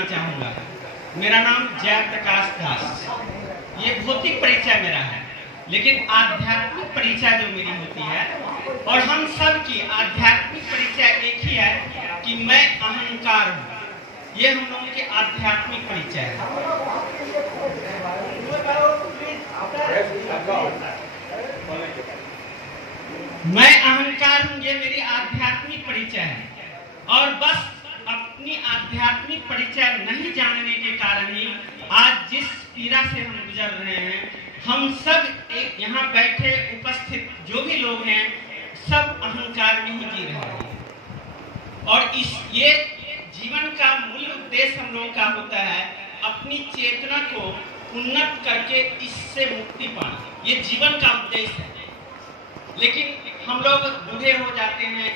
करना चाहूँगा। मेरा नाम जयप्रकाश दास। ये भौतिक परिचय मेरा है, लेकिन आध्यात्मिक परिचय जो मेरी होती है, और हम सब की आध्यात्मिक परिचय एक ही है कि मैं अहंकार हूँ। ये हम लोगों की आध्यात्मिक परिचय है। मैं अहंकार हूँ, ये मेरी आध्यात्मिक परिचय है। और बस अपनी आध्यात्मिक परिचय नहीं जानने के कारण ही आज जिस पीड़ा से हम गुजर रहे हैं, हम सब एक यहाँ बैठे उपस्थित जो भी लोग हैं, सब अहंकार में ही जी रहे हैं। और ये जीवन का मूल उद्देश्य हम लोगों का होता है अपनी चेतना को उन्नत करके इससे मुक्ति पाना। ये जीवन का उद्देश्य है। लेकिन हम लोग बूढ़े हो जाते हैं,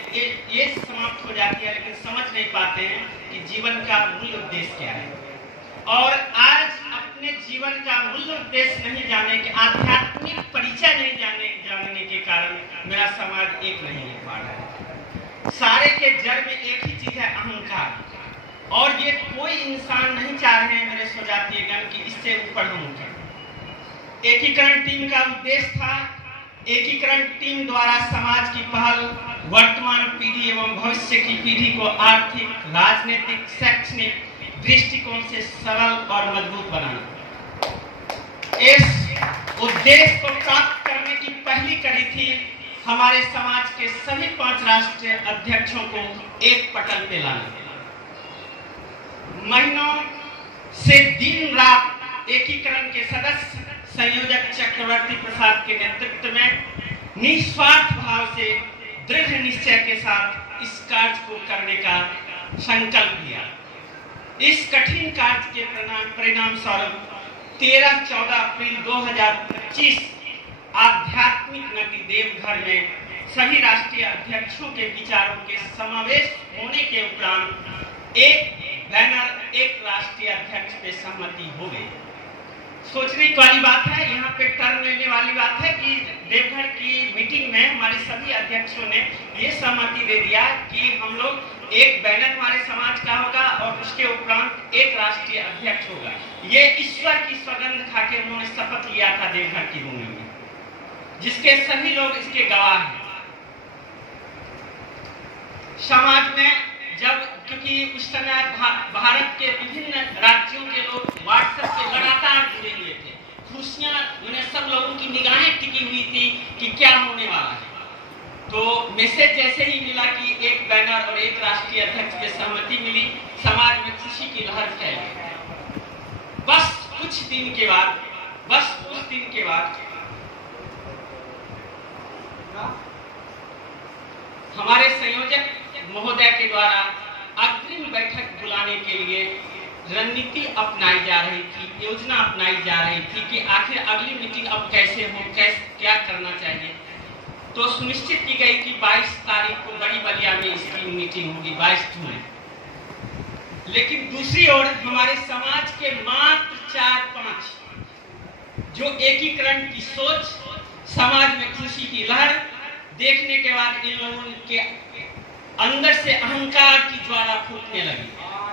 ये समाप्त हो जाती है, लेकिन समझ नहीं पाते हैं कि जीवन का मूल उद्देश्य क्या है। और आज अपने जीवन का मूल उद्देश्य नहीं जाने के, आध्यात्मिक परिचय नहीं जानने के कारण मेरा समाज एक नहीं हो पा रहा है। सारे के जड़ में एक ही चीज है, अहंकार। और ये कोई इंसान नहीं चाह रहे हैं मेरे स्वजातीयगण कि इससे ऊपर हम उठें। एकीकरण टीम का उद्देश्य था, एकीकरण टीम द्वारा समाज की पहल वर्तमान पीढ़ी एवं भविष्य की पीढ़ी को आर्थिक, राजनीतिक, शैक्षणिक दृष्टिकोण से सरल और मजबूत बनाना। इस उद्देश्य को प्राप्त करने की पहली कड़ी थी हमारे समाज के सभी 5 राष्ट्रीय अध्यक्षों को एक पटल पे लाना। महीनों से दिन रात एकीकरण के सदस्य संयोजक चक्रवर्ती प्रसाद के नेतृत्व में निस्वार्थ भाव से दृढ़ निश्चय के साथ इस कार्य को करने का संकल्प लिया। इस कठिन कार्य के परिणाम स्वरूप 13-14 अप्रैल 2025 आध्यात्मिक नगरी देवघर में सभी राष्ट्रीय अध्यक्षों के विचारों के समावेश होने के उपरांत एक बैनर, एक राष्ट्रीय अध्यक्ष पे सहमति हो गई। सोचने वाली बात है, यहाँ पे टर्न लेने वाली बात है कि देवघर की मीटिंग में हमारे सभी अध्यक्षों ने ये सहमति दे दिया कि हम लोग एक बैनर हमारे समाज का होगा और उसके उपरांत एक राष्ट्रीय अध्यक्ष होगा। ये ईश्वर की सौगंध खा के उन्होंने शपथ लिया था देवघर की भूमि में, जिसके सभी लोग इसके गवाह हैं। समाज में जब, क्योंकि उस समय भारत के विभिन्न राज्यों के लोग व्हाट्सएप से लगातार जुड़े हुए थे, खुशियां उन्हें सब लोगों की निगाहें टिकी हुई थी कि क्या होने वाला है। तो मैसेज जैसे ही मिला कि एक बैनर और एक राष्ट्रीय अध्यक्ष की सहमति मिली, समाज में खुशी की लहर फैल गई। बस कुछ दिन के बाद हमारे संयोजक महोदय के द्वारा अग्रिम बैठक बुलाने के लिए रणनीति अपनाई जा रही थी, योजना अपनाई जा रही थी कि आखिर अगली मीटिंग अब कैसे हो, क्या करना चाहिए। तो सुनिश्चित की गई कि 22 तारीख को बड़ी बलिया में इसकी मीटिंग होगी, 22 जून। लेकिन दूसरी ओर हमारे समाज के मात्र 4-5 जो एकीकरण की सोच, समाज में खुशी की लहर देखने के बाद इन लोगों के अंदर से अहंकार की ज्वाला फूटने लगी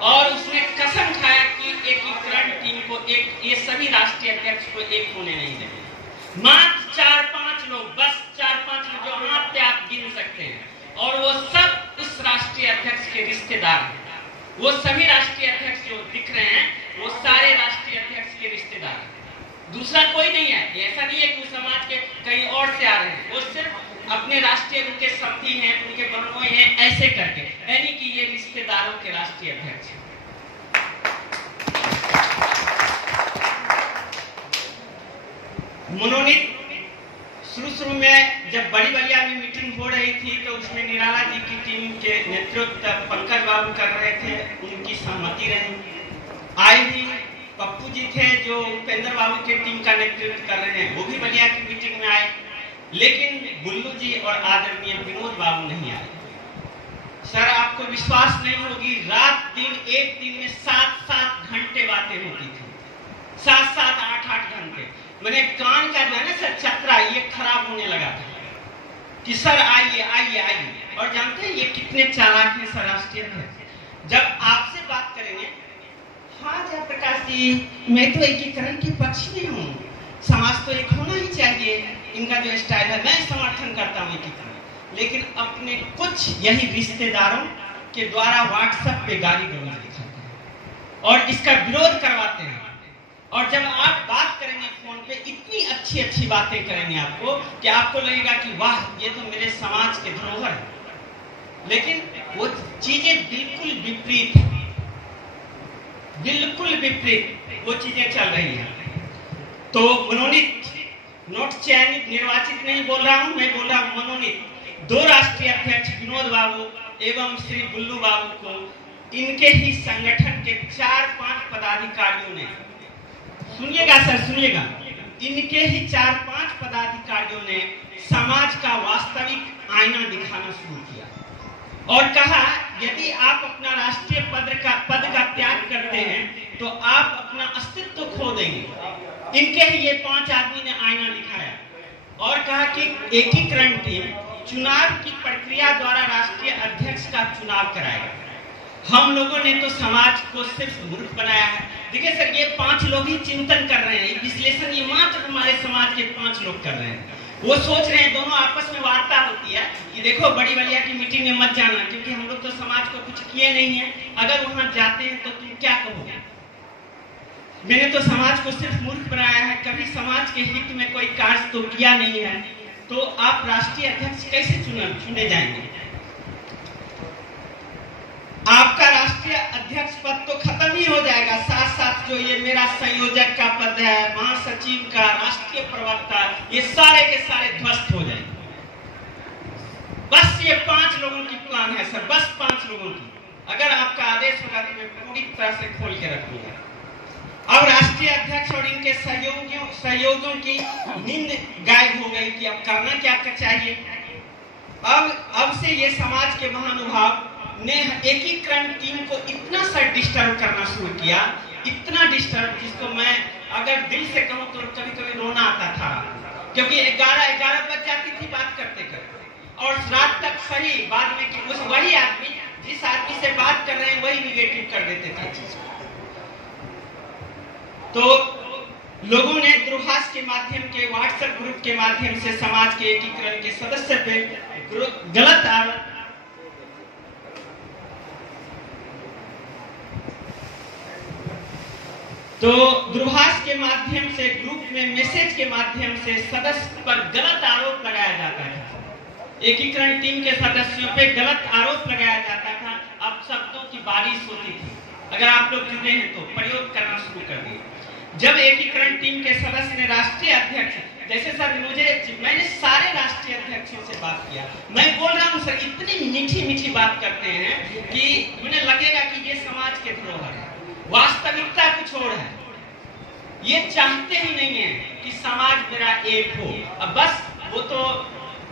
और उसने कसम खाया कि एकीकरण टीम को ये सभी राष्ट्रीय अध्यक्ष को एक होने नहीं देंगे। मात्र 4-5 लोग, बस 4-5 लोग जो हाथ पे आप गिन सकते हैं, और वो सब उस राष्ट्रीय अध्यक्ष के रिश्तेदार हैं। वो सभी राष्ट्रीय अध्यक्ष जो दिख रहे हैं वो सारे राष्ट्रीय अध्यक्ष के रिश्तेदार हैं, दूसरा कोई नहीं है। ऐसा नहीं है कि समाज के कहीं और से आ रहे हैं, वो सिर्फ अपने राष्ट्रीय, उनके समधी हैं, उनके बनोए हैं, ऐसे करके, यानी कि ये रिश्तेदारों के राष्ट्रीय अध्यक्ष हैं। मनोनीत शुरू में जब बड़ी बलिया में मीटिंग हो रही थी तो उसमें निराला जी की टीम के नेतृत्व पंकज बाबू कर रहे थे, उनकी सहमति रही। आए भी पप्पू जी थे जो उपेंद्र बाबू की टीम का नेतृत्व कर रहे हैं, वो भी बलिया की मीटिंग में आए। लेकिन गुल्लू जी और आदरणीय विनोद बाबू नहीं आए। सर, आपको विश्वास नहीं होगी, रात दिन एक दिन में 7-7 घंटे बातें होती थी, 7-7, 8-8 घंटे। मैंने कान का जो है ना सर चतरा, ये खराब होने लगा था कि सर आइए आइए आइए। और जानते हैं ये कितने चालाक हैं सर राष्ट्रीय अध्यक्ष। जब आपसे बात करेंगे हाँ जयप्रकाश जी, मैं तो एकीकरण के पक्ष में हूँ। समाज तो एक होना ही चाहिए। इनका जो स्टाइल है मैं समर्थन करता हूँ एकीकरण, लेकिन अपने कुछ यही रिश्तेदारों के द्वारा व्हाट्सएप पे गाली गलौज दिखाते हैं और इसका विरोध करवाते हैं। और जब आप बात करेंगे फोन पे इतनी अच्छी अच्छी बातें करेंगे आपको कि आपको लगेगा कि वाह ये तो मेरे समाज के धरोहर है, लेकिन वो चीजें बिल्कुल विपरीत है, बिल्कुल विपरीत वो चीजें चल रही हैं। तो मनोनीत, नोट चयनित निर्वाचित नहीं बोल रहा हूं, मैं बोल रहा हूं मनोनीत 2 राष्ट्रीय अध्यक्ष विनोद बाबू एवं श्री बुल्लू बाबू को इनके ही संगठन के 4-5 पदाधिकारियों ने, सुनिएगा सर सुनिएगा, इनके ही 4-5 पदाधिकारियों ने समाज का वास्तविक आईना दिखाना शुरू किया और कहा यदि आप अपना राष्ट्रीय पद का त्याग करते हैं तो आप अपना अस्तित्व खो देंगे। इनके ही ये 5 आदमी ने आईना दिखाया और कहा कि एकीकरण टीम चुनाव की प्रक्रिया द्वारा राष्ट्रीय अध्यक्ष का चुनाव कराएगा। हम लोगों ने तो समाज को सिर्फ मूर्ख बनाया है। देखिए सर, ये 5 लोग ही चिंतन कर रहे हैं, विश्लेषण ये मात्र हमारे समाज के 5 लोग कर रहे हैं। वो सोच रहे हैं, दोनों आपस में वार्ता होती है कि देखो बड़ी बलिया की मीटिंग में मत जाना क्योंकि हम लोग तो समाज को कुछ किए नहीं है, अगर वहां जाते हैं तो तुम क्या कहोगे। मैंने तो समाज को सिर्फ मूर्ख बनाया है, कभी समाज के हित में कोई कार्य तो किया नहीं है, तो आप राष्ट्रीय अध्यक्ष कैसे चुने जाएंगे। आपका राष्ट्रीय अध्यक्ष पद तो खत्म ही हो जाएगा, साथ साथ जो ये मेरा संयोजक का पद है, महासचिव का, राष्ट्रीय प्रवक्ता, ये सारे के सारे ध्वस्त हो जाएंगे। बस ये 5 लोगों की प्लान है सर, बस 5 लोगों की। अगर आपका आदेश होगा तो मैं पूरी तरह से खोल के रखूंगा। अब राष्ट्रीय अध्यक्ष और इनके सहयोगियों की नींद गायब हो गई कि अब करना क्या चाहिए। अब से ये समाज के महानुभाव ने एकीकरण टीम को इतना सा डिस्टर्ब करना शुरू किया, इतना डिस्टर्ब जिसको मैं अगर दिल से कहूं तो कभी कभी रोना आता था, क्योंकि 11 बज जाती थी बात करते करते और रात तक सही बाद में कि उस वही आदमी जिस आदमी से बात कर रहे हैं वही निगेटिव कर देते थे चीज को। तो लोगों ने दूरभाष के माध्यम के व्हाट्सएप ग्रुप के माध्यम से समाज के एकीकरण के सदस्य पे गलत आरोप, तो दूरभाष के माध्यम से ग्रुप में मैसेज के माध्यम से सदस्य पर गलत आरोप लगाया जाता था। एकीकरण टीम के सदस्यों पे गलत आरोप लगाया जाता था। अब शब्दों की बारिश होती थी। अगर आप लोग जुड़े हैं तो प्रयोग करना शुरू कर दिए। जब एकीकरण टीम के सदस्य ने राष्ट्रीय अध्यक्ष, जैसे सर मैंने सारे राष्ट्रीय अध्यक्षों से बात किया, मैं बोल रहा हूँ सर इतनी मीठी मीठी बात करते हैं कि मुझे लगेगा कि ये समाज के धरोहर है, वास्तविकता कुछ और है। ये चाहते ही नहीं है कि समाज मेरा एक हो। अब बस वो तो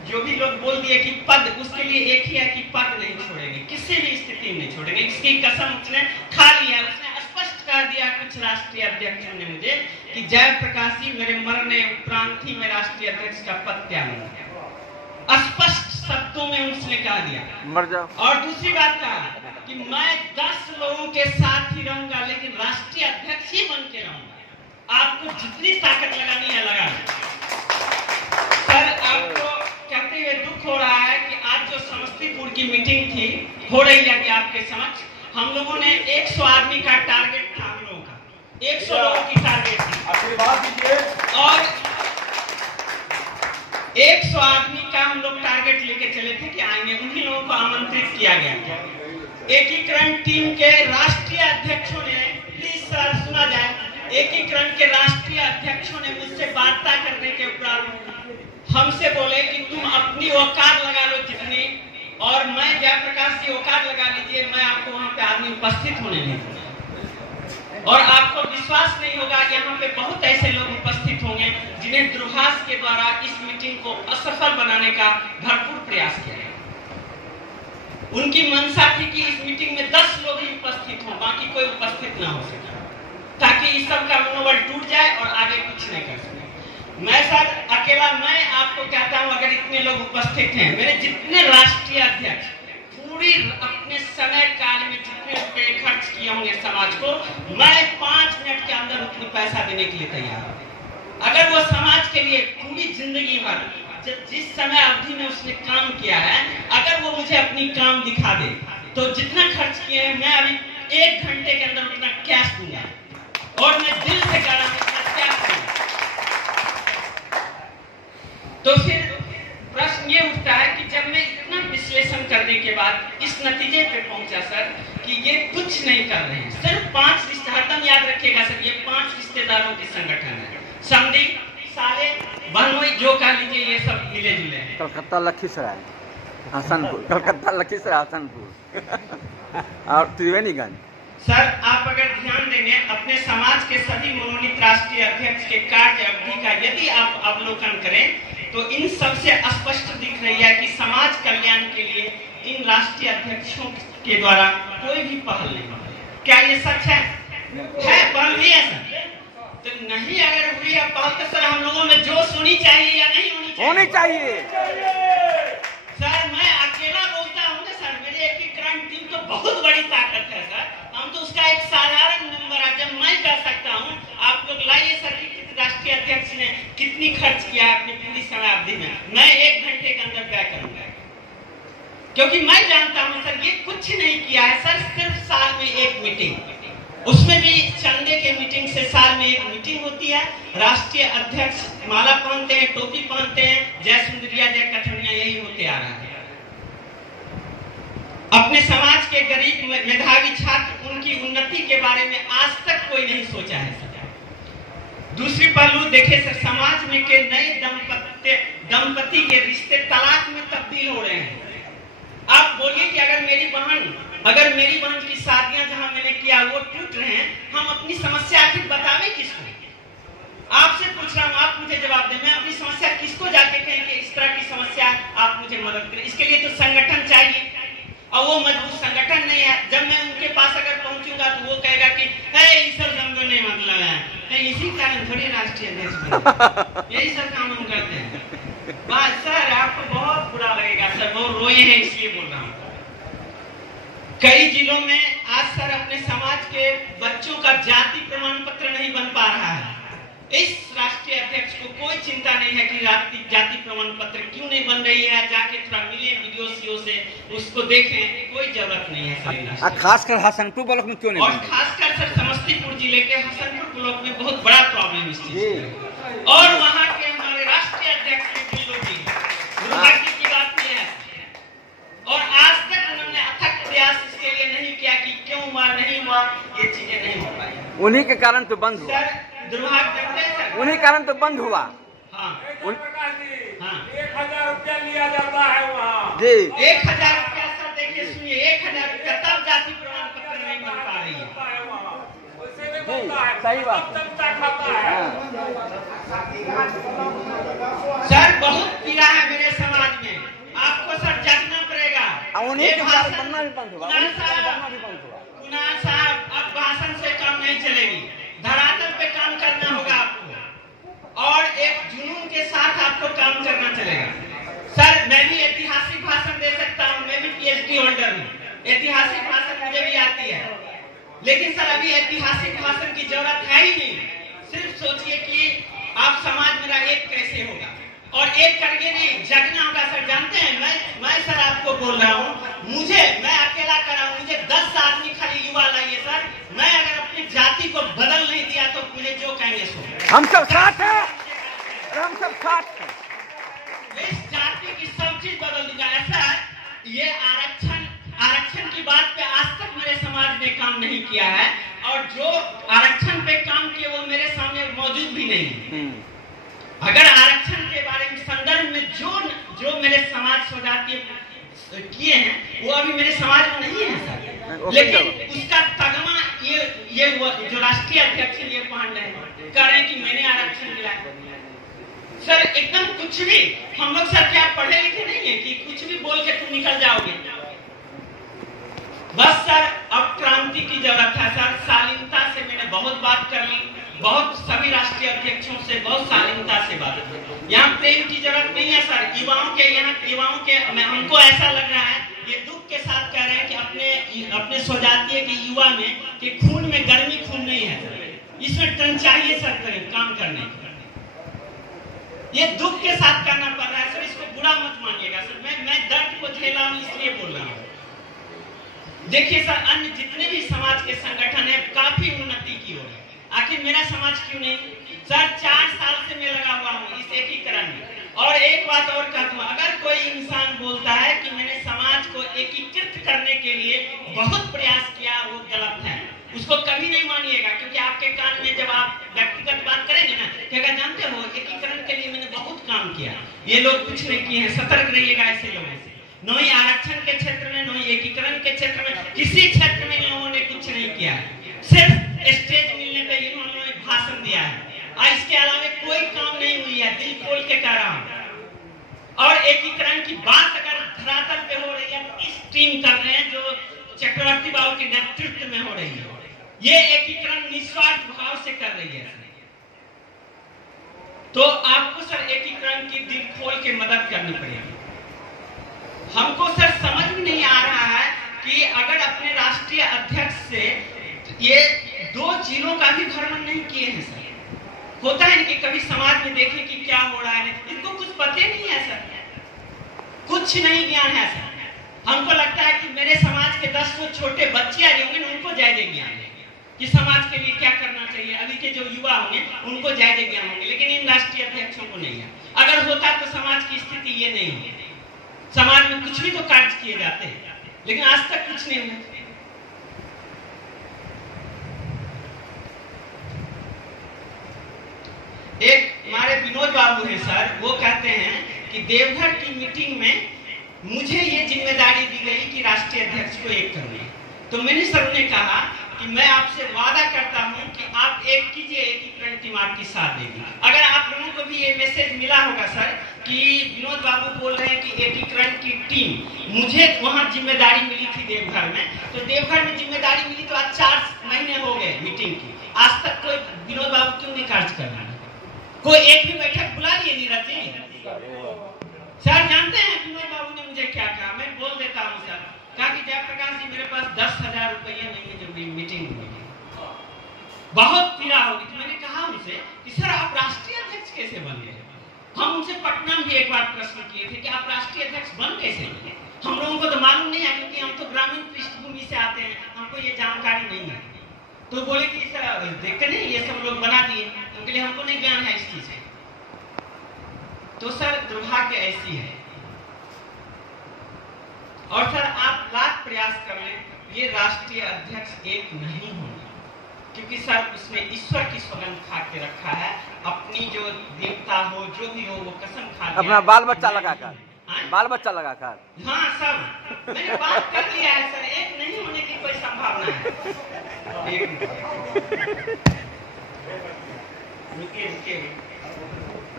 जो भी लोग बोल दिए कि पद, उसके लिए एक ही है कि पद नहीं छोड़ेंगे, किसी भी स्थिति में नहीं छोड़ेंगे। इसकी कसम उसने खा लिया। उसने स्पष्ट कर दिया कुछ राष्ट्रीय अध्यक्षों ने मुझे कि जयप्रकाश जी मेरे मरने उपरांत ही मैं राष्ट्रीय अध्यक्ष का पद त्यागूंगा। स्पष्ट शब्दों में उसने कह दिया मर जाओ। और दूसरी बात कहा कि मैं 10 लोगों के साथ ही रहूंगा लेकिन राष्ट्रीय अध्यक्ष ही बन के रहूंगा। आपको जितनी ताकत लगानी है लगा। सर आपको कहते हुए दुख हो रहा है कि आज जो समस्तीपुर की मीटिंग थी हो रही है कि आपके समक्ष हम लोगों ने 100 आदमी का टारगेट था, हम लोगों का 100 लोगों की टारगेट थी और 100 आदमी का हम लोग टारगेट लेके चले थे कि आएंगे। उन्हीं लोगों को आमंत्रित किया गया। एकीकरण टीम के राष्ट्रीय अध्यक्षों ने, प्लीज सर सुना जाए, एकीकरण के राष्ट्रीय अध्यक्षों ने मुझसे वार्ता करने के उपरांत हमसे बोले कि तुम अपनी औकात लगा लो जितनी, और मैं जयप्रकाश जी औकात लगा लीजिए, मैं आपको वहां पे आदमी उपस्थित होने नहीं दूंगा। और आपको विश्वास नहीं होगा, यहाँ पे बहुत ऐसे लोग उपस्थित होंगे जिन्हें दूरभाष के द्वारा इस मीटिंग को असफल बनाने का भरपूर प्रयास किया। उनकी मंशा थी कि इस मीटिंग में 10 लोग ही उपस्थित हों, बाकी कोई उपस्थित ना हो सके, ताकि इस सब का मनोबल टूट जाए और आगे कुछ नहीं कर सके। मैं सर अकेला मैं आपको कहता हूं, अगर इतने लोग उपस्थित हैं, मेरे जितने राष्ट्रीय अध्यक्ष पूरी अपने समय काल में जितने जितने रुपए खर्च किए होंगे समाज को, मैं 5 मिनट के अंदर उतनी पैसा देने के लिए तैयार हूँ। अगर वो समाज के लिए पूरी जिंदगी भर जिस समय अवधि में उसने काम किया है, अगर वो मुझे अपनी काम दिखा दे तो जितना खर्च किए हैं मैं अभी 1 घंटे के अंदर उतना कैश दूंगा, और मैं दिल से कह रहा हूँ उतना कैश दूंगा। तो फिर प्रश्न ये उठता है कि जब मैं इतना विश्लेषण करने के बाद इस नतीजे पे पहुंचा सर कि ये कुछ नहीं कर रहे हैं, सिर्फ 5 रिश्ते, हरदम याद रखिएगा सर, ये 5 रिश्तेदारों की संगठन है, समधी, साले, बहनोई, जो कह लीजिए, ये सब मिले जुले हैं। कलकत्ता लखीसराय हसनपुर, कलकत्ता लखीसराय हसनपुर और त्रिवेणीगंज। सर आप अगर ध्यान देंगे अपने समाज के सभी मनोनीत राष्ट्रीय अध्यक्ष के कार्य अवधि का यदि आप अवलोकन करें तो इन सबसे स्पष्ट दिख रही है कि समाज कल्याण के लिए इन राष्ट्रीय अध्यक्षों के द्वारा कोई भी पहल नहीं हुई। क्या ये सच है? पहल हुई है सर? तो नहीं, अगर हुई है पहल तो सर हम लोगों में जोश होनी चाहिए या नहीं होनी चाहिए? होनी चाहिए सर। मैं अकेला बोलता हूँ ना सर, मेरे एकीकरण टीम तो बहुत बड़ी ताकत है सर, हम तो उसका एक साधारण मेंबर है। जब मैं कर सकता हूँ, आप लोग लाइए सर कि राष्ट्रीय अध्यक्ष ने कितनी खर्च किया है अपनी पूरी समय अवधि में, मैं 1 घंटे के अंदर तय करूंगा, क्योंकि मैं जानता हूँ सर ये कुछ नहीं किया है सर, सिर्फ साल में 1 मीटिंग, उसमें भी चंदे के मीटिंग से साल में 1 मीटिंग होती है। राष्ट्रीय अध्यक्ष माला पहनते हैं, टोपी पहनते हैं, जय सुंदरिया जय कठनिया, यही होते आ रहा है। अपने समाज के गरीब मेधावी छात्र, उनकी उन्नति के बारे में आज तक कोई नहीं सोचा है। दूसरी पहलू देखे सर, समाज में के नए दंपति के रिश्ते तलाक में तब्दील हो रहे हैं। आप बोलिए कि अगर मेरी बहन की शादियां जहां मैंने किया वो टूट रहे हैं, हम अपनी समस्या आखिर बतावे किसको? आपसे पूछ रहा हूँ, आप मुझे जवाब दें, मैं अपनी समस्या किसको जाके कहें कि इस तरह की समस्या आप मुझे मदद करें? इसके लिए तो संगठन चाहिए, और वो मजबूत संगठन नहीं है। जब मैं उनके पास अगर पहुंचूंगा तो वो कहेगा कि इस सब समझो नहीं मतलब है, इसी कारण थोड़ी राष्ट्रीय अध्यक्ष बने, यही सब काम हम करते हैं। बात सर आपको बहुत बुरा लगेगा सर, वो रोए हैं इसलिए बोल रहा हूँ। कई जिलों में आज सर अपने समाज के बच्चों का जाति प्रमाण पत्र नहीं बन पा रहा है। इस राष्ट्रीय अध्यक्ष को कोई चिंता नहीं है कि जाति प्रमाण पत्र क्यों नहीं बन रही है, जाके थोड़ा मिले वीडियो से उसको देखें, कोई जरूरत नहीं है सर। खासकर हसनपुर ब्लॉक में क्यों नहीं? और खासकर सर समस्तीपुर जिले के हसनपुर ब्लॉक में बहुत बड़ा प्रॉब्लम इस चीज, और वहाँ के हमारे राष्ट्रीय अध्यक्ष दुर्भाग्य की बात यह है, और आज तक उन्होंने अथक प्रयास इसके लिए नहीं किया कि क्यों हुआ नहीं हुआ, ये चीजें नहीं हो पाई। उन्हीं के कारण तो बंद हुआ, उन्हीं कारण तो बंद हुआ। हाँ। 1000 रुपया लिया जाता है वहाँ जी, 1000 रुपया सर, देखिए सुनिए, 1000 रुपया तब जाति प्रमाण पत्र नहीं बन पा रही है। सही बात सर, बहुत पीड़ा है मेरे समाज में, आपको सर जागना पड़ेगा। उन्हीं के कारण बनना भी बंद हुआ। कुणाल साहब, अब भाषण से काम नहीं चलेगी, धरातल पे काम करना होगा आपको, और एक जुनून के साथ आपको काम करना चलेगा। सर मैं भी ऐतिहासिक भाषण दे सकता हूँ, मैं भी PhD होल्डर हूँ, ऐतिहासिक भाषण मुझे भी आती है, लेकिन सर अभी ऐतिहासिक भाषण की जरूरत है ही नहीं। सिर्फ सोचिए कि आप समाज मेरा एक कैसे होगा, और एक करके नहीं, जगना होगा सर। जानते हैं मैं सर आपको बोल रहा हूँ, मैं अकेला कर रहा हूँ, मुझे 10 आदमी खाली युवा लाइए सर, मैं अगर अपनी जाति को बदल नहीं दिया तो मुझे जो कहेंगे सो। हम सब साथ हैं, हम सब साथ हैं, इस जाति की सब चीज बदल दूंगा। ऐसा ये आरक्षण की बात पे आज तक मेरे समाज ने काम नहीं किया है, और जो आरक्षण पे काम किए वो मेरे सामने मौजूद भी नहीं। अगर आरक्षण के बारे में संदर्भ में जो मेरे समाज स्वजातीय किए हैं वो अभी मेरे समाज में नहीं है सर, लेकिन उसका तगमा ये जो राष्ट्रीय अध्यक्ष ये पांडे कह रहे हैं कि मैंने आरक्षण दिलाया। सर एकदम कुछ भी, हम लोग सर क्या पढ़े लिखे नहीं है कि कुछ भी बोल के तुम निकल जाओगे? बस सर अब क्रांति की जरूरत है सर। शालीनता से मैंने बहुत बात कर ली, बहुत सभी राष्ट्रीय अध्यक्षों से बहुत शालीनता से बात की। यहाँ प्रेम की जरूरत नहीं है सर। युवाओं के हमको ऐसा लग रहा है, ये दुख के साथ कह रहे हैं कि अपने स्वजातीय के युवा में कि खून में गर्मी खून नहीं है, इसमें टन चाहिए सर काम करने का। ये दुख के साथ करना पड़ रहा है सर, इसको बुरा मत मानिएगा सर। मैं दर्द को झेला हूं इसलिए बोल रहा हूं। देखिए सर, अन्य जितने भी समाज के संगठन है काफी उन्नति की हो रही है, आखिर मेरा समाज क्यों नहीं? सर 4 साल से मैं लगा हुआ हूँ इस एकीकरण में। और एक बात और कहता हूँ, अगर कोई इंसान बोलता है कि मैंने समाज को एकीकृत करने के लिए बहुत प्रयास किया, वो गलत है, उसको कभी नहीं मानिएगा। क्योंकि आपके कान में जब आप व्यक्तिगत बात करेंगे ना, क्या जानते हो एकीकरण के लिए मैंने बहुत काम किया, ये लोग कुछ नहीं किए हैं। सतर्क रहिएगा ऐसे लोगों से। न ही आरक्षण के क्षेत्र में, न ही एकीकरण के क्षेत्र में, किसी क्षेत्र में इन लोगों ने कुछ नहीं किया है। सिर्फ स्टेज मिलने पे इन्होंने भाषण दिया है और इसके अलावा कोई काम नहीं हुई है, दिल खोल के कह रहा हूं। और एकीकरण की बात अगर धरातल पे हो रही है तो इस टीम कर रहे हैं जो चक्रवर्ती बाबू के नेतृत्व में हो रही है। ये एकीकरण निस्वार्थ भाव से कर रही है। तो आपको सर एकीकरण की दिल खोल के मदद करनी पड़ेगी। हमको सर समझ में नहीं आ रहा है कि अगर अपने राष्ट्रीय अध्यक्ष से ये 2 जिलों का भी भ्रमण नहीं किए हैं सर। होता है कि कभी समाज में देखें कि क्या हो रहा है, इनको कुछ पता नहीं है सर, कुछ नहीं ज्ञान है सर। हमको लगता है कि मेरे समाज के 10 छोटे बच्चे आ होंगे ना, उनको ज्यादा ज्ञान है कि समाज के लिए क्या करना चाहिए। अभी के जो युवा होंगे उनको ज्यादा ज्ञान होंगे, लेकिन इन राष्ट्रीय अध्यक्षों को नहीं है। अगर होता तो समाज की स्थिति ये नहीं होती। समाज में कुछ भी तो कार्य किए जाते हैं, लेकिन आज तक कुछ नहीं हुआ। एक हमारे विनोद बाबू हैं सर, वो कहते हैं कि देवघर की मीटिंग में मुझे ये जिम्मेदारी दी गई कि राष्ट्रीय अध्यक्ष को एक करना। तो मैंने सर उन्हें कहा कि मैं आपसे वादा करता हूं कि आप एक कीजिए, एकीकरण टीम आपकी साथ देगी। अगर आप लोगों को भी ये मैसेज मिला होगा सर कि विनोद बाबू बोल रहे हैं कि एकीकरण की टीम, मुझे वहां जिम्मेदारी मिली थी देवघर में, तो देवघर में जिम्मेदारी मिली तो आज 4 महीने हो गए मीटिंग की, आज तक कोई विनोद बाबू क्यों नहीं कार्य कर रहा है? कोई एक भी बैठक बुला लिए नीरज जी? सर जानते हैं विनोद बाबू ने मुझे क्या कहा? मैं बोल देता हूँ सर, कहा कि जयप्रकाश जी मेरे पास 10,000 रुपये नहीं है जो मीटिंग हुई, बहुत पीड़ा होगी। तो मैंने कहा उनसे कि सर आप राष्ट्रीय अध्यक्ष कैसे बन गए? हम उनसे पटना में भी एक बार प्रश्न किए थे कि आप राष्ट्रीय अध्यक्ष बन कैसे गए? हम लोगों को तो मालूम नहीं है, क्योंकि हम तो ग्रामीण पृष्ठभूमि से आते हैं, हमको ये जानकारी नहीं है। तो बोले कि सर देखते नहीं ये सब लोग बना दिए, उनके लिए हमको नहीं ज्ञान है इस चीज का। तो सर दुर्भाग्य ऐसी है। और सर आप लाख प्रयास कर लें, ये राष्ट्रीय अध्यक्ष एक नहीं होगा, क्योंकि सर उसमें ईश्वर की सौगंध खा के रखा है। अपनी जो देवता हो जो भी हो वो कसम खा अपना बाल बच्चा लगाकर, बाल बच्चा लगाकर। हाँ सब मैंने बात कर लिया है सर, एक नहीं होने की कोई संभावना है। रुकिए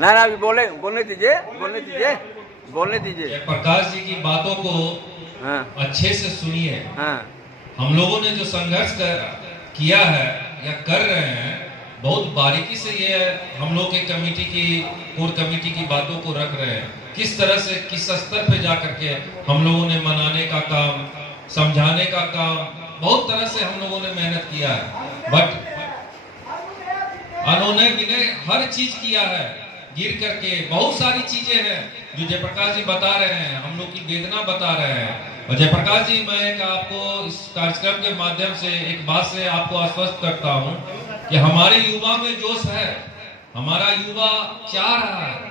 ना अभी बोलने दीजिए, बोलने दीजिए। प्रकाश जी की बातों को अच्छे से सुनिए। हम लोगों ने जो संघर्ष किया है या कर रहे हैं, बहुत बारीकी से ये हम लोग के कमेटी की, कोर कमेटी की बातों को रख रहे हैं। किस तरह से किस स्तर पे जाकर के हम लोगों ने मनाने का काम, समझाने का काम, बहुत तरह से हम लोगों ने मेहनत किया है। बट उन्होंने विनय हर चीज किया है, गिर करके बहुत सारी चीजें हैं जो जयप्रकाश जी बता रहे हैं, हम लोग की वेदना बता रहे हैं। और जयप्रकाश जी, मैं एक आपको इस कार्यक्रम के माध्यम से एक बात से आपको आश्वस्त करता हूं कि हमारे युवा में जोश है, हमारा युवा चाह रहा है,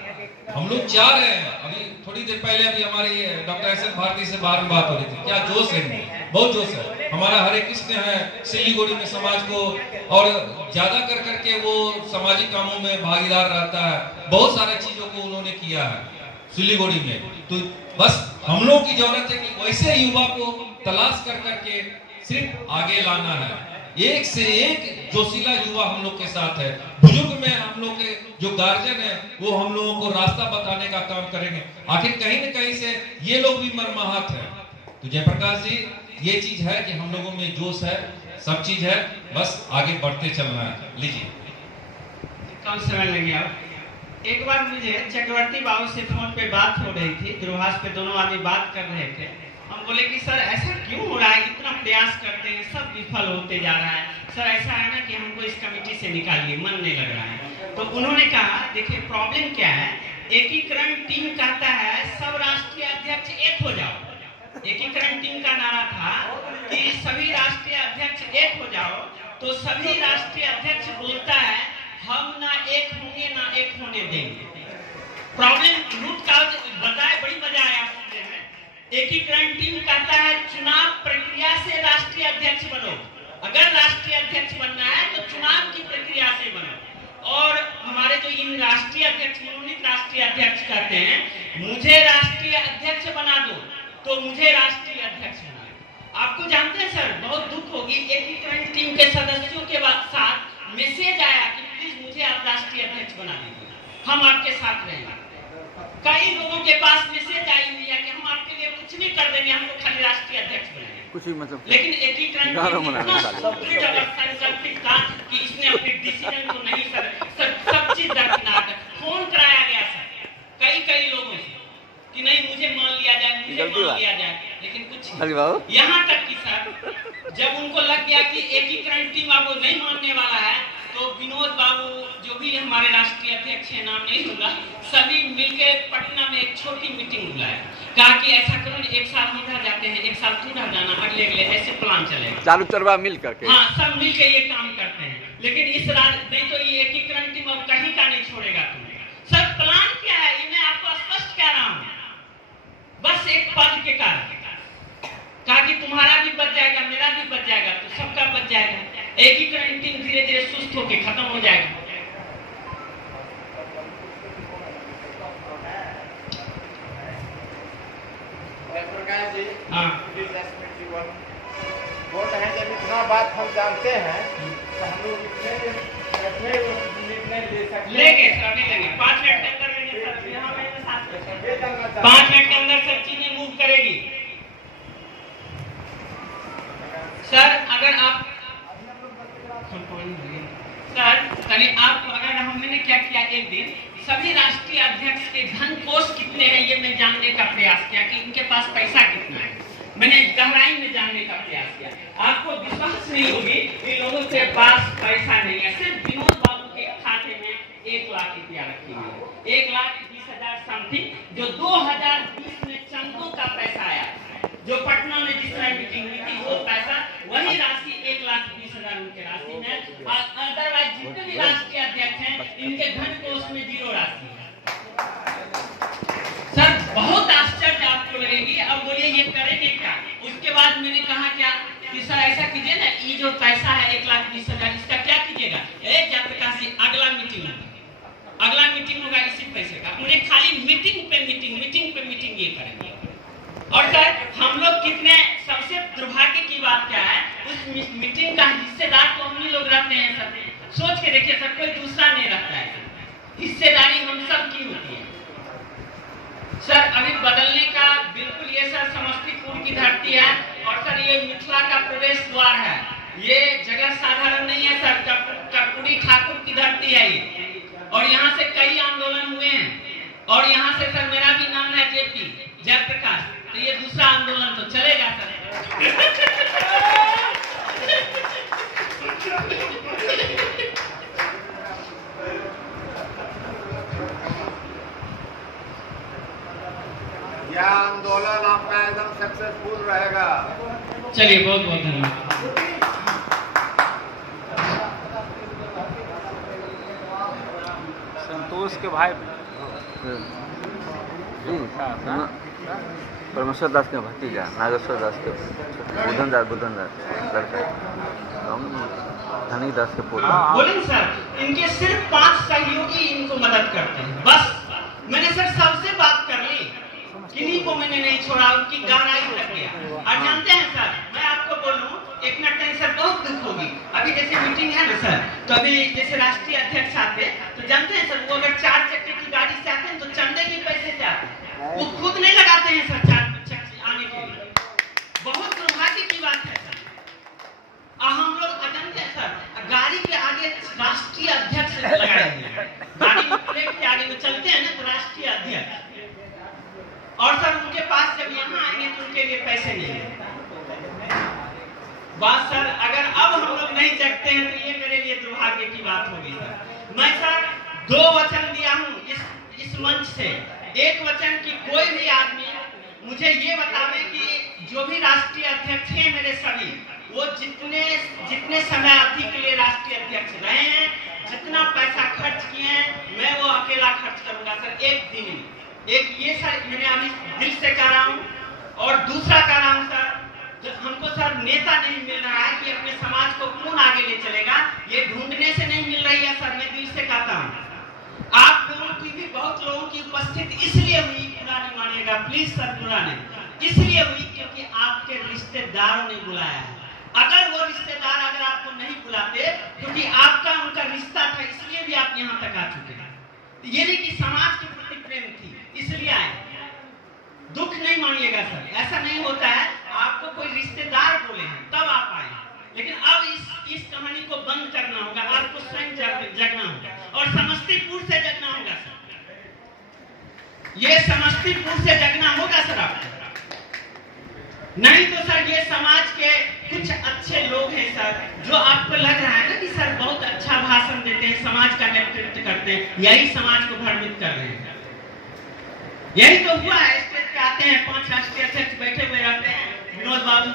हम लोग चाह रहे हैं। अभी थोड़ी देर पहले अभी हमारी डॉक्टर एस.एन. भारती से बाहर में बात हो रही थी, क्या जोश है, बहुत जोश है। हमारा हरे कृष्ण है सिलीगुड़ी में समाज को, और ज्यादा कर करके वो सामाजिक कामों में भागीदार रहता है, बहुत सारे चीजों को उन्होंने किया है सिलीगुड़ी में। तो बस हम लोग की जरूरत है कि वैसे युवा को तलाश कर करके सिर्फ आगे लाना है। एक से एक जोशीला युवा हम लोग के साथ है। बुजुर्ग में हम लोग के जो गार्जियन है वो हम लोगों को रास्ता बताने का काम करेंगे। आखिर कहीं न कहीं से ये लोग भी मर्माहत है। तो जयप्रकाश जी, ये चीज है कि हम लोगों में जोश है, सब चीज है, बस आगे बढ़ते चलना है। लीजिए। कम समय लग गया। एक बार मुझे चक्रवर्ती बाबू से फोन पे बात हो रही थी, दूरभाष पे दोनों आदमी बात कर रहे थे। हम बोले कि सर ऐसा क्यों हो रहा है, इतना प्रयास करते हैं सब विफल होते जा रहा है। सर ऐसा है ना कि हमको इस कमेटी से निकालिए, मन नहीं लग रहा है। तो उन्होंने कहा देखिए प्रॉब्लम क्या है, एकीकरण टीम कहता है सब राष्ट्रीय अध्यक्ष एक हो जाओ। एकीकरण टीम का नारा था कि सभी राष्ट्रीय अध्यक्ष एक हो जाओ, तो सभी राष्ट्रीय अध्यक्ष बोलता है हम ना एक होंगे ना एक होने देंगे। प्रॉब्लम रूट काज बताए, बड़ी मजा आया सुनने में। एकीकरण टीम कहता है चुनाव प्रक्रिया से राष्ट्रीय अध्यक्ष बनो, अगर राष्ट्रीय अध्यक्ष बनना है तो चुनाव की प्रक्रिया से बनो। और हमारे जो इन राष्ट्रीय अध्यक्ष, मनोनीत राष्ट्रीय अध्यक्ष कहते हैं मुझे राष्ट्रीय अध्यक्ष बना दो, तो मुझे राष्ट्रीय अध्यक्ष बना दो। आपको जानते हैं सर बहुत दुख होगी, एकीकरण टीम के सदस्यों के साथ मैसेज आया कि प्लीज मुझे आप राष्ट्रीय अध्यक्ष बना दीजिए, हम आपके साथ रहेंगे। कई लोगों के पास मैसेज आई हुई है कि हम आपके लिए कुछ नहीं कर देंगे, हमको खाली राष्ट्रीय अध्यक्ष बनाएंगे। कुछ भी मतलब लेकिन एकीकरण संकल्पित था कि इसने अपने डिसीजन को नहीं सब चीज दरकिनार, फोन कराया गया सर कई लोगों से कि नहीं मुझे मान लिया जाए, मुझे मान लिया जाए, लेकिन कुछ यहाँ तक कि सर जब उनको लग गया कि एकीकरण टीम आपको नहीं मानने वाला है, तो विनोद बाबू जो भी हमारे राष्ट्रीय अध्यक्ष है, नाम नहीं होगा, सभी मिलकर पटना में एक छोटी मीटिंग बुलाया, कहा कि ऐसा करो एक साल हम रह जाते हैं, एक साल तू रह जाना, अगले ऐसे प्लान चलेगा, चालू चरवा मिल करके। हाँ सब मिल के ये काम करते हैं। लेकिन इस नहीं तो ये एकीकरण टीम अब कहीं का नहीं छोड़ेगा तुम्हें। सर प्लान क्या है ये मैं आपको स्पष्ट कह रहा हूँ, बस एक पद के कारण कहा कि तुम्हारा भी बच जाएगा, मेरा भी बच जाएगा, तो सबका बच जाएगा। एकीकरण टीम धीरे धीरे सुस्त होकर खत्म हो जाएगा। हाँ वोट है जब इतना बात हम जानते हैं तो हम लोग इतने निर्णय ले सकते लेंगे सर, अभी लेंगे 5 मिनट के अंदर लेंगे सर, यहाँ पे 5 मिनट के अंदर सब चीजें मूव करेगी। सर अगर आप अगर हमने क्या किया, एक दिन सभी राष्ट्रीय अध्यक्ष के धन कोष कितने हैं ये मैं जानने का प्रयास किया कि इनके पास पैसा कितना है, मैंने गहराई में जानने का प्रयास किया। आपको विश्वास नहीं होगी इन लोगों के पास पैसा नहीं है, सिर्फ विनोद बाबू के खाते में 1 लाख रुपया रखी हुई है, 1,20,000 समथिंग, जो 2020 में चंदों का पैसा आया, जो पटना में जिस तरह मीटिंग हुई थी वो पैसा, वही राशि 1,20,000 उनके राशि में। अदरवाइज जितने भी राष्ट्रीय अध्यक्ष हैं इनके धन कोष में 0 राशि है। सर बहुत आश्चर्य आपको लगेगी। अब बोलिए ये करेंगे क्या? उसके बाद मैंने कहा क्या कि सर ऐसा कीजिए ना, ये जो पैसा है 1,20,000 इसका क्या कीजिएगा, जयप्रकाश जी अगला मीटिंग होगा इसी पैसे का, उन्हें खाली मीटिंग पे मीटिंग ये करेंगे। और सर हम लोग कितने, सबसे दुर्भाग्य की बात क्या है, उस मीटिंग का हिस्सेदार तो हम ही लोग रहते हैं सर। सोच के देखिए सर, कोई दूसरा नहीं रहता है, हिस्सेदारी हम सब की होती है। सर अभी बदलने का बिल्कुल ये सर समस्तीपुर की धरती है और सर ये मिथिला का प्रवेश द्वार है, ये जगह साधारण नहीं है सर, कर्पूरी ठाकुर की धरती है ये, और यहाँ से कई आंदोलन हुए हैं, और यहाँ से सर मेरा भी नाम है जेपी जयप्रकाश, तो ये दूसरा आंदोलन तो चलेगा सर। यह आंदोलन आपका एकदम सक्सेसफुल रहेगा। चलिए बहुत बहुत धन्यवाद। संतोष के भाई परमेश्वर दास के भतीजा, नागेश्वर दास के बुधन दास लड़का, धनी दास के पोता। बोलेंगे सर इनके सिर्फ 5 सहयोगी इनको मदद करते हैं, बस मैंने सर सबसे बात कर ली, किन्हीं को मैंने नहीं छोड़ा, उनकी गहराई तक गया। और जानते हैं सर मैं आपको बोलूं, एक मिनट नहीं सर बहुत दुख होगी, अभी जैसे मीटिंग है ना सर, तो अभी जैसे राष्ट्रीय अध्यक्ष आते तो जानते हैं सर, वो अगर 4 चक्के की गाड़ी से आते हैं तो चंदे के पैसे से आते हैं, वो खुद नहीं लगाते हैं सर 4 चक्के आने के लिए। बहुत दुर्भाग्य की बात है सर। हम लोग जानते हैं सर, गाड़ी के आगे राष्ट्रीय अध्यक्ष लगाए हुए, गाड़ी में प्लेट के आगे में चलते हैं ना तो राष्ट्रीय अध्यक्ष, और सर उनके पास जब यहाँ आएंगे तो उनके लिए पैसे कैसे नहीं है? बात सर, अगर अब हम लोग नहीं जगते हैं तो ये मेरे लिए दुर्भाग्य की बात होगी सर। मैं सर 2 वचन दिया हूँ इस मंच से। एक वचन कि कोई भी आदमी मुझे ये बतावे कि जो भी राष्ट्रीय अध्यक्ष हैं मेरे सभी, वो जितने समय अवधि के लिए राष्ट्रीय अध्यक्ष रहे हैं, जितना पैसा खर्च किए हैं, मैं वो अकेला खर्च करूंगा सर, एक दिन में। एक ये सर मैंने अभी दिल से कह रहा हूँ। और दूसरा कह रहा हूँ सर, हमको सर नेता नहीं मिल रहा है कि अपने समाज को कौन आगे ले चलेगा, ये ढूंढने से नहीं मिल रही है सर। मैं दिल से कहता हूँ, आप लोगों की भी बहुत लोगों की उपस्थिति इसलिए हुई, बुरा नहीं मानिएगा प्लीज सर, बुरा नहीं, इसलिए हुई क्योंकि आपके रिश्तेदारों ने बुलाया है। अगर वो रिश्तेदार अगर आपको नहीं बुलाते, क्योंकि आपका उनका रिश्ता था इसलिए भी आप यहाँ तक आ चुके हैं। ये नहीं कि समाज के प्रति प्रेम थी इसलिए आए। दुख नहीं मानिएगा सर, ऐसा नहीं होता है। आपको कोई रिश्तेदार बोले हैं तब आप आए, लेकिन अब इस कहानी को बंद करना होगा, आपको स्वयं जगना होगा। और समस्तीपुर से जगना होगा सर, ये समस्तीपुर से जगना होगा सर आपको। नहीं तो सर ये समाज के कुछ अच्छे लोग हैं सर, जो आपको लग रहा है ना कि सर बहुत अच्छा भाषण देते हैं, समाज का नेतृत्व करते हैं, यही समाज को भ्रमित कर रहे हैं। यही तो हुआ है। स्टेज पे आते हैं 5 राष्ट्रीय अध्यक्ष बैठे हुए रहते हैं, विनोद बाबू,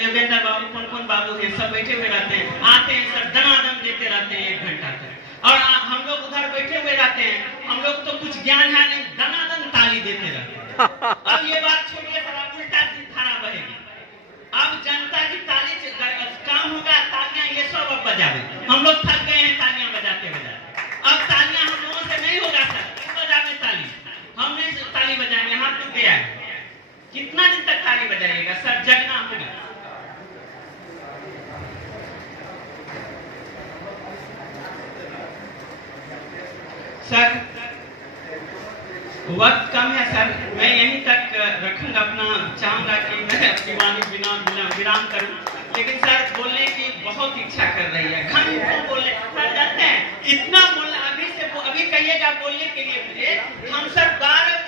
योगेंद्र बाबू, कौन बाबू है, सब बैठे हुए रहते हैं, आते हैं सर दमादम देते रहते हैं 1 घंटा तक। और हम लोग उधर बैठे हुए रहते हैं, हम लोग तो कुछ ज्ञान है नहीं, दमादम ताली देते रहते हैं। अब ये बात छोड़िए सर, अब उल्टा धारा बहेगी। अब जनता की ताली से काम होगा, तालियां ये सब अब बजावे। हम लोग थक गए हैं तालियां बजाते बजाते। अब तालियां हम लोगों से नहीं होगा सर, बजावे ताली, हम नहीं ताली बजाएंगे, हाथ टूट गया है। कितना दिन तक ताली बजाइएगा सर, जगना होगा। सर वक्त कम है सर, मैं यहीं तक रखूंगा, अपना चाहूंगा कि मैं अपनी वाणी विराम करूं, लेकिन सर बोलने की बहुत इच्छा कर रही है, घंटों बोलने। सर जानते हैं इतना बोलना, अभी कहिएगा बोलने के लिए मुझे, हम सर 12